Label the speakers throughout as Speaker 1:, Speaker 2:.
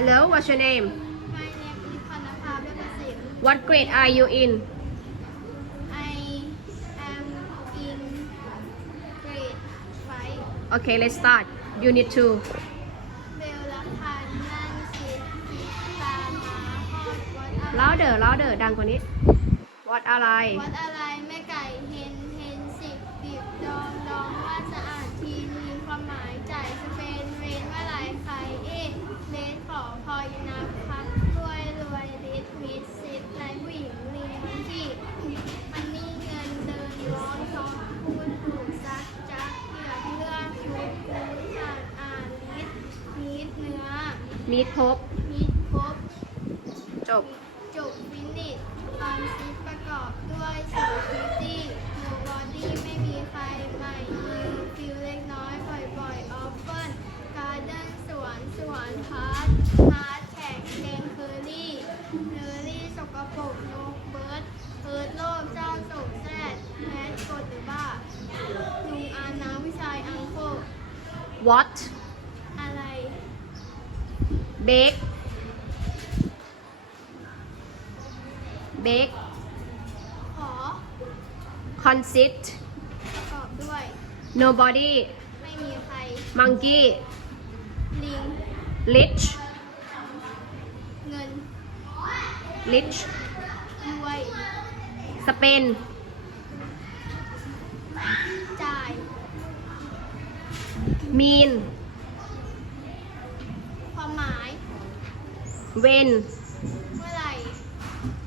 Speaker 1: Hello what's your name
Speaker 2: My name is พรณภาเบี้ยประสิทธิ์
Speaker 1: What grade are you in
Speaker 2: I am in grade 5
Speaker 1: Okay let's start Unit 2
Speaker 2: เบลละพันนั่งชิดคิดตามมาฮอดวัดอะไร
Speaker 1: louder louder ดังกว่านี้ What อะไร
Speaker 2: วัดอะไรแม่ไก่เห็นเห็นสิบดิบดองดองว่าจะอ่านทีมีความหมายจ่ายสเปนเร ซักจักเหยื่อเพื่อชุบคูอ่านอ่านลิทมิดเนื้อ
Speaker 1: Meet พบ
Speaker 2: มิดครบ
Speaker 1: จบ
Speaker 2: จบฟินิชตอนซิปประกอบด้วยสูฟิตี้โนบอดี้ไม่มีใครใหม่มีฟิลเล็กน้อยบ่อยๆออฟเฟิลการ์เด้นสวนสวนพาร์ทพาร์ทแท็กเกมเคอรี่เนอรี่สกปรกนกเบิร์ดเพิร์ดโลกเจ้าโศกแซดแมสกดหรือบ้าลุงอานาวิชัยอังโค
Speaker 1: What
Speaker 2: อะไร
Speaker 1: Bake Bake
Speaker 2: ขอ
Speaker 1: Consist
Speaker 2: ประกอบด้วย
Speaker 1: Nobody
Speaker 2: ไม่มีใคร
Speaker 1: Monkey
Speaker 2: ลิง
Speaker 1: Rich
Speaker 2: เงิน
Speaker 1: Rich
Speaker 2: รวย
Speaker 1: Spend
Speaker 2: จ่าย
Speaker 1: Mean
Speaker 2: ความหมาย
Speaker 1: When
Speaker 2: เมื่อไหร่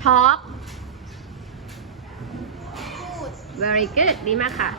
Speaker 1: Talk
Speaker 2: พูด
Speaker 1: Very good ดีมากค่ะ